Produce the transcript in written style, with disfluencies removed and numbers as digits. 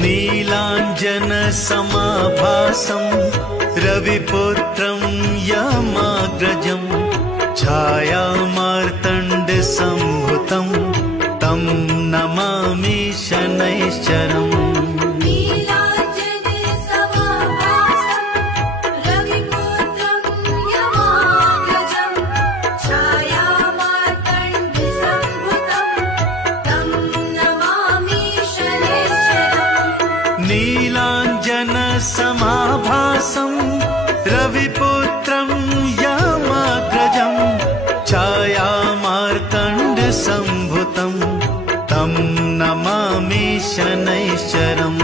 नीलाञ्जनसमाभासं रविपुत्रं यमाग्रजं छायामार्तण्डसम्भुतं तं नमामि शनैश्चरम्। नीलाञ्जनसमाभासं रविपुत्रं यमाग्रजं छायामार्तण्डसम्भुतं तं नमामि शनैश्चरम्।